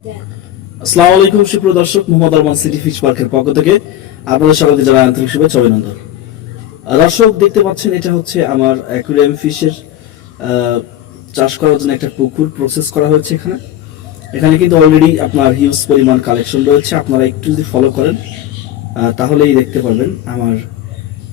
আসসালামু আলাইকুম সুপ্রিয় দর্শক, মোহাম্মদ আরমান সিটি ফিশ পার্কের পক্ষ থেকে আপনাদের সকলকে জানাই আন্তরিক শুভেচ্ছা অভিনন্দন। দর্শক দেখতে পাচ্ছেন, এটা হচ্ছে আমার অ্যাকুয়ারিয়াম ফিশের চাষ করার জন্য একটা পুকুর প্রসেস করা হয়েছে। এখানে কিন্তু অলরেডি আপনার হিউজ পরিমাণ কালেকশন রয়েছে। আপনারা একটু যদি ফলো করেন তাহলেই দেখতে পারবেন আমার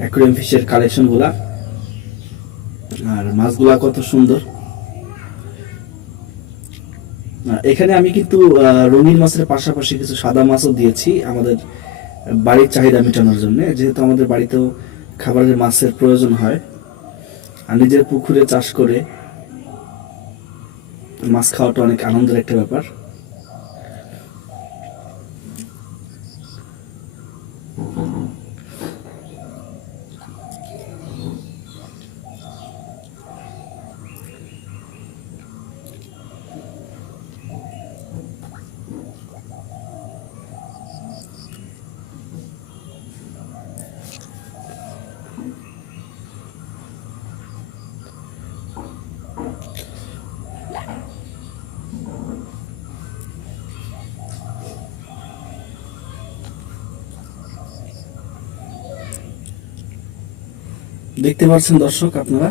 অ্যাকুয়ারিয়াম ফিশের কালেকশনগুলা আর মাছগুলা কত সুন্দর। এখানে আমি কিন্তু রঙিন মাছের পাশাপাশি কিছু সাদা মাছও দিয়েছি আমাদের বাড়ির চাহিদা মেটানোর জন্য, যেহেতু আমাদের বাড়িতেও খাবারের মাছের প্রয়োজন হয় আর নিজের পুকুরে চাষ করে মাছ খাওয়াটা অনেক আনন্দের একটা ব্যাপার। দেখতে পাচ্ছেন দর্শক আপনারা,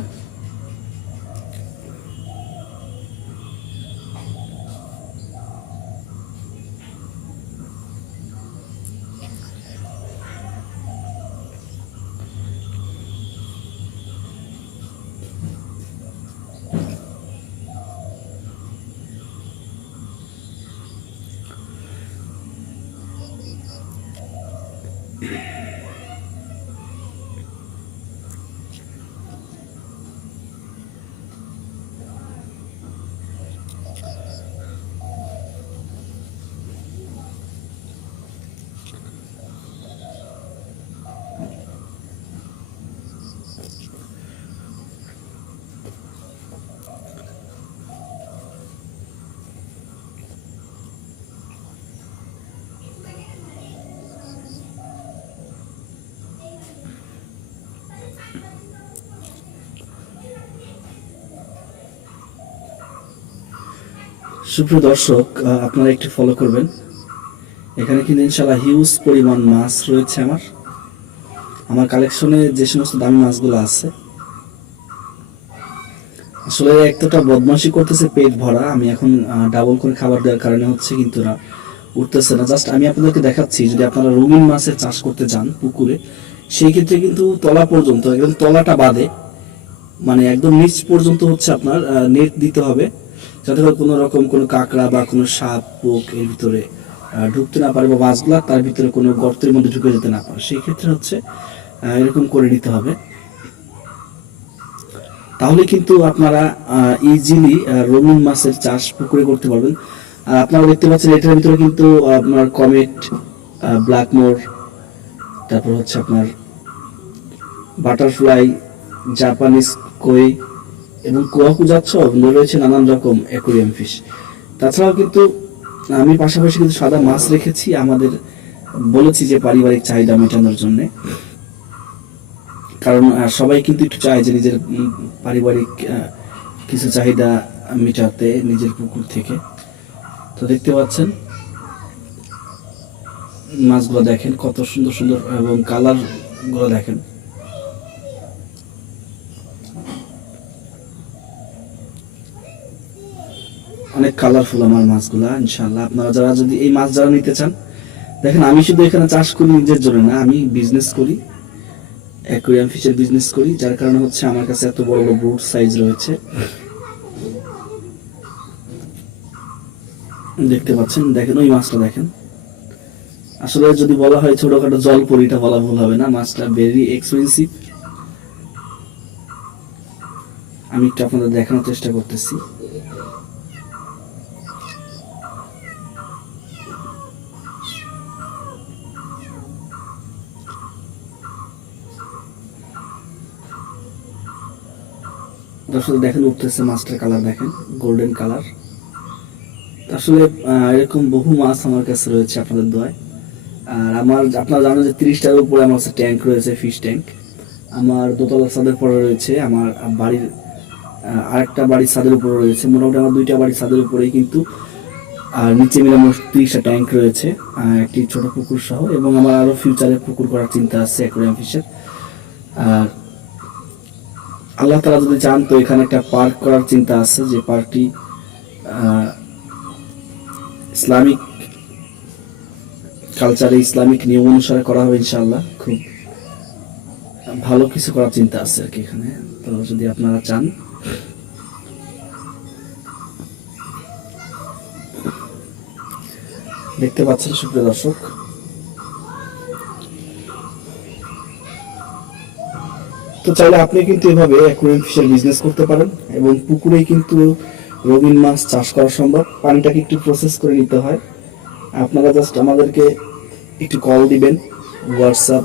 সুপ্রিয় দর্শক আপনারা একটু ফলো করবেন। এখানে কিন্তু ইনশাআল্লাহ হিউজ পরিমাণ মাছ রয়েছে। আমার কালেকশনে যে সমস্ত দামি মাছগুলো আছে, আসলে একটা বদমাশি করতেছে পেট ভরা। আমি এখন ডাবল করে খাবার দেওয়ার কারণে হচ্ছে কিন্তু না উঠতেছে না। জাস্ট আমি আপনাদেরকে দেখাচ্ছি, যদি আপনারা রঙিন মাছের চাষ করতে যান পুকুরে, সেই ক্ষেত্রে কিন্তু তলা পর্যন্ত একদম তলাটা বাদে, মানে একদম নিচ পর্যন্ত হচ্ছে আপনার নেট দিতে হবে, যাতে করে কোনো রকম কোনো কাঁকড়া বা কোনো সাপ পোক এর ভিতরে ঢুকতে না পারে, বা মাছগুলা তার ভিতরে কোনো গর্তের মধ্যে ঢুকে যেতে না পারে। সেই ক্ষেত্রে হচ্ছে এরকম করে নিতে হবে। তাহলে কিন্তু আপনারা ইজিলি রঙিন মাছের চাষ পুকুরে করতে পারবেন। আর আপনারা দেখতে পাচ্ছেন এটার ভিতরে কিন্তু আপনার কমেট, ব্ল্যাকমোর, তারপর হচ্ছে আপনার বাটারফ্লাই, জাপানিজ কই এবং কুয়াকুজাত সহ রয়েছে নানান রকম অ্যাকুয়ারিয়াম ফিশ। তাছাড়াও কিন্তু আমি পাশাপাশি কিন্তু সাদা মাছ রেখেছি, আমাদের বলেছি যে পারিবারিক চাহিদা মেটানোর জন্য। কারণ সবাই কিন্তু একটু চায় যে নিজের পারিবারিক কিছু চাহিদা মেটাতে নিজের পুকুর থেকে। তো দেখতে পাচ্ছেন মাছগুলো দেখেন কত সুন্দর সুন্দর, এবং কালার গুলো দেখেন। অনেক কালারফুল আমার মাছগুলা। ইনশাআল্লাহ আপনারা যদি এই মাছ যারা নিতে চান, দেখেন আমি শুধু এখানে চাষ করি নিজের জন্য না, আমি বিজনেস করি, অ্যাকুয়ারিয়াম ফিশের বিজনেস করি, যার কারণে হচ্ছে আমার কাছে এত বড় বড় ব্রুড সাইজ রয়েছে। দেখতে পাচ্ছেন, দেখেন ওই মাছটা দেখেন। আসলে যদি বলা হয় ছোটখাটো জলপরিটা বলা ভুল হবে না, মাছটা ভেরি এক্সপেন্সিভ। আমি একটু আপনাদের দেখানোর চেষ্টা করতেছি। দর্শক দেখেন উঠতেছে মাছটার কালার দেখেন, গোল্ডেন কালার। আসলে এরকম বহু মাছ আমার কাছে রয়েছে আপনাদের দোয়ায়। আর আপনারা জানেন যে 30টার উপরে আমার কাছে ট্যাঙ্ক রয়েছে, ফিশ ট্যাঙ্ক। আমার দোতলা ছাদের পরে রয়েছে, আমার বাড়ির আরেকটা বাড়ির ছাদের উপরে রয়েছে। মোটামুটি আমার 2টা বাড়ির ছাদের উপরেই কিন্তু আর নিচে মিলে মোট 30টা ট্যাঙ্ক রয়েছে, একটি ছোট পুকুর সহ, এবং আমার আরও ফিউচারে পুকুর করার চিন্তা আছে অ্যাকোয়ারিয়াম ফিশের। আর আল্লাহ তাআলা যদি চান তো এখানে একটা পার্ক করার চিন্তা আছে, যে পার্কটি ইসলামিক কালচারে ইসলামিক নিয়ম অনুসারে করা হবে ইনশাআল্লাহ। খুব ভালো কিছু করার চিন্তা আছে আর কি এখানে। তো যদি আপনারা চান, দেখতে পাচ্ছেন সুপ্রিয় দর্শক, তো চাইলে আপনি কিন্তু এভাবে অ্যাকুয়ারিয়াম ফিশের বিজনেস করতে পারেন, এবং পুকুরেই কিন্তু রঙিন মাছ চাষ করা সম্ভব। পানিটাকে একটু প্রসেস করে নিতে হয়। আপনারা জাস্ট আমাদেরকে একটু কল দিবেন, হোয়াটসঅ্যাপ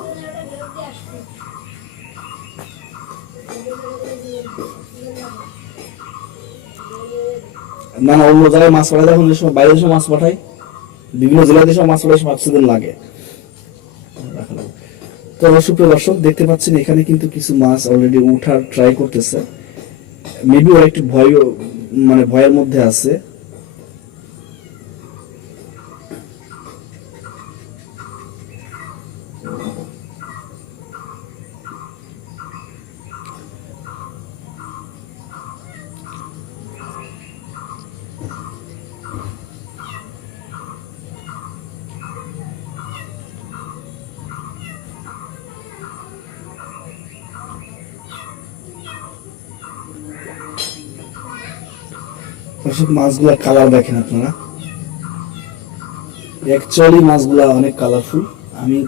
না অন্য জায়গায় মাছ পাঠায়, যখন যে সময় বাইরে দেশে মাছ পাঠায়, বিভিন্ন জেলা দেশে মাছ পাঠায়, অক্সিজেন লাগে। তো সুপ্রিয় দর্শক, দেখতে পাচ্ছেন এখানে কিন্তু কিছু মাছ অলরেডি উঠার ট্রাই করতেছে। মেবি ওরা একটু ভয়ের মধ্যে আছে। দর্শক, মাছগুলা কালার দেখেন আপনারা, অ্যাকচুয়ালি মাছগুলা অনেক কালারফুল। আমি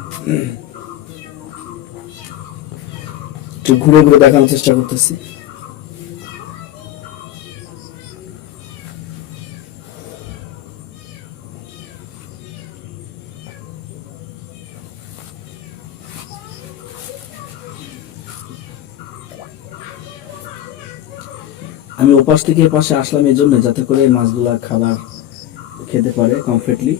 একটু ঘুরে ঘুরে দেখানোর চেষ্টা করতেছি। আমি ওপাশ থেকে এপাশে আসলাম এই জন্য, যাতে করে মাছগুলা খাবার খেতে পারে কমফর্টলি।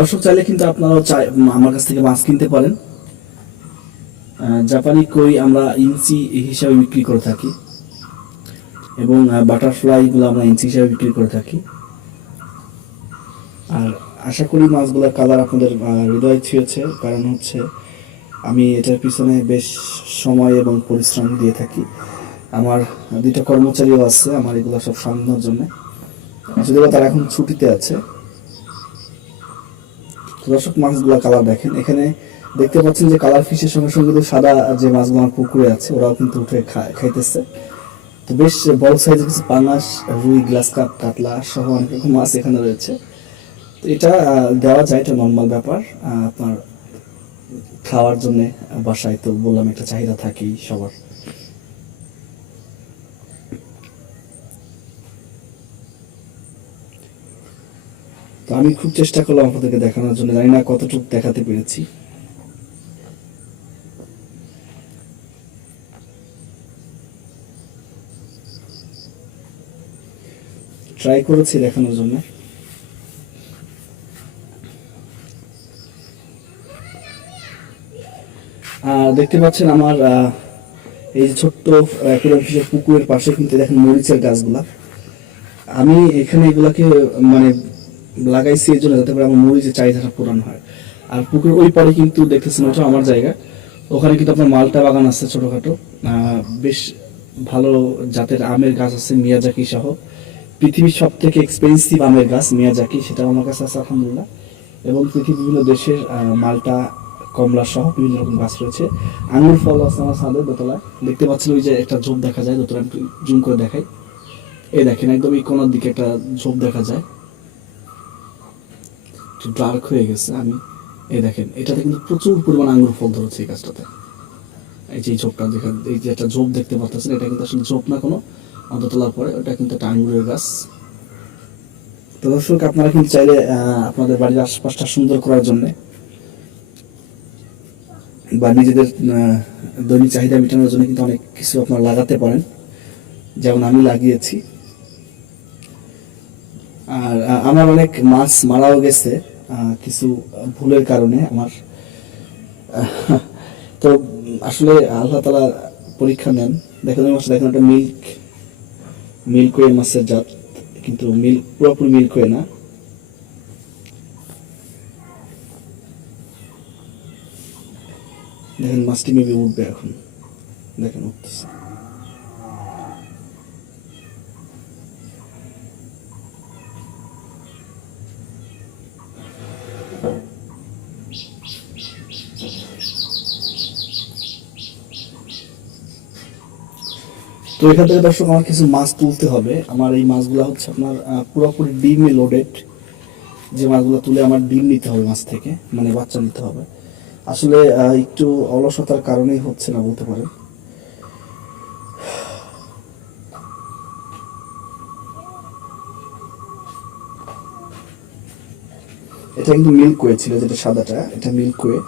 দর্শক, চাইলে কিন্তু আপনারাও আমার কাছ থেকে মাছ কিনতে পারেন। জাপানি কই আমরা ইঞ্চি হিসাবে বিক্রি করে থাকি, এবং বাটারফ্লাইগুলো আমরা ইঞ্চি হিসাবে বিক্রি করে থাকি। আর আশা করি মাছগুলোর কালার আপনাদের হৃদয় ছুঁয়েছে, কারণ হচ্ছে আমি এটার পিছনে বেশ সময় এবং পরিশ্রম দিয়ে থাকি। আমার 2টা কর্মচারীও আছে আমার এগুলো সব সামলানোর জন্য, যদিও তারা এখন ছুটিতে আছে। দর্শক, মাছগুলা কালার দেখেন, এখানে দেখতে পাচ্ছেন যে কালার ফিশের সঙ্গে সঙ্গে সাদা যে মাছগুলো আমার পুকুরে আছে ওরাও কিন্তু উঠে খাইতেছে। তো বেশ বড় সাইজের কিছু পাঙাশ, রুই, গ্লাস কাপ, কাতলা সহ অনেক রকম মাছ এখানে রয়েছে। তো এটা দেওয়া যায়, এটা নর্মাল ব্যাপার। আপনার খাওয়ার জন্য বাসায় তো বললাম একটা চাহিদা থাকেই সবার। তো আমি খুব চেষ্টা করলাম আপনাদেরকে দেখানোর জন্য, জানি না কতটুকু দেখাতে পেরেছি। ট্রাই করেছি দেখানোর জন্য। দেখতে পাচ্ছেন আমার এই যে ছোট্ট অ্যাকুয়ারিয়াম ফিশের পুকুরের পাশে কিন্তু দেখেন মরিচের গাছগুলা। আমি এখানে এগুলাকে মানে লাগাইছি এই জন্য যাতে করে আমার মরিচের চাহিদাটা পূরণ হয়। আর পুকুর ওই পারে কিন্তু দেখতেছেন ওটা আমার জায়গা, ওখানে কিন্তু আপনার মালটা বাগান আছে ছোটখাটো, বেশ ভালো জাতের আমের গাছ আছে, মিয়াজাকি সহ। পৃথিবীর সব থেকে এক্সপেন্সিভ আমের গাছ মিয়াজাকি, সেটা আমার কাছে আছে আলহামদুলিল্লাহ। এবং পৃথিবীর বিভিন্ন দেশের মালটা, কমলা সহ বিভিন্ন রকম গাছ রয়েছে। আঙুর ফল আছে আমার ছাদের দোতলায়, দেখতে পাচ্ছেন ওই যে একটা ঝোপ দেখা যায়, দোতলা একটু জুম করে দেখাই। এই দেখেন একদম এই কোনার দিকে একটা ঝোপ দেখা যায়, একটু ডার্ক হয়ে গেছে। আমি এই দেখেন এটাতে কিন্তু প্রচুর পরিমাণ আঙুর ফল ধরেছে এই গাছটাতে। এই যে ঝোপটা দেখেন, এই যে একটা ঝোপ দেখতে পাচ্ছেন, এটা কিন্তু আসলে ঝোপ না কোনো, দোতলার পরে ওটা কিন্তু একটা আঙুরের গাছ। তো দর্শক, আপনারা কিন্তু চাইলে আপনাদের বাড়ির আশপাশটা সুন্দর করার জন্য বা নিজেদের দৈনিক চাহিদা মেটানোর জন্য কিন্তু অনেক কিছু আপনারা লাগাতে পারেন, যেমন আমি লাগিয়েছি। আর আমার অনেক মাছ মারাও গেছে কিছু ভুলের কারণে আমার। তো আসলে আল্লাহ তাআলা পরীক্ষা নেন। দেখেন ওই মাছটা, দেখেন একটা মিল্কওয়ে মাছের জাত, কিন্তু পুরোপুরি মিল্কওয়ে না। দেখেন মাছটি মেবি উঠবে এখন, দেখেন উঠতেছে। তো এখান থেকে দর্শক আমার কিছু মাছ তুলতে হবে। আমার এই মাছগুলো হচ্ছে আপনার পুরোপুরি ডিমে লোডেড। যে মাছগুলো তুলে আমার ডিম নিতে হবে মাছ থেকে, মানে বাচ্চা নিতে হবে। আসলে একটু অলসতার কারণেই হচ্ছে না বলতে পারেন। এটা কিন্তু মিল্কওয়ে ছিল, যেটা সাদাটা, এটা মিল্কওয়ে।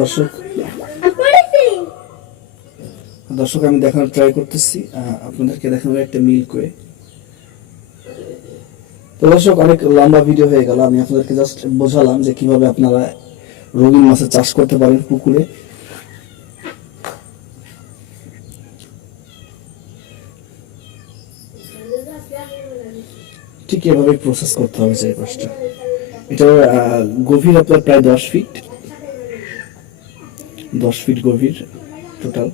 দর্শক দর্শক আমি দেখানোর ট্রাই করতেছি, আপনাদেরকে দেখানোর একটা মিল্কওয়ে। তো দর্শক, অনেক লম্বা ভিডিও হয়ে গেল। আমি আপনাদেরকে জাস্ট বোঝালাম যে কিভাবে আপনারা রঙিন মাছের চাষ করতে পারেন পুকুরে। ঠিক এভাবে প্রসেস করতে হবে চারিপাশটা। এটার গভীর আপনার প্রায় 10 ফিট গভীর টোটাল।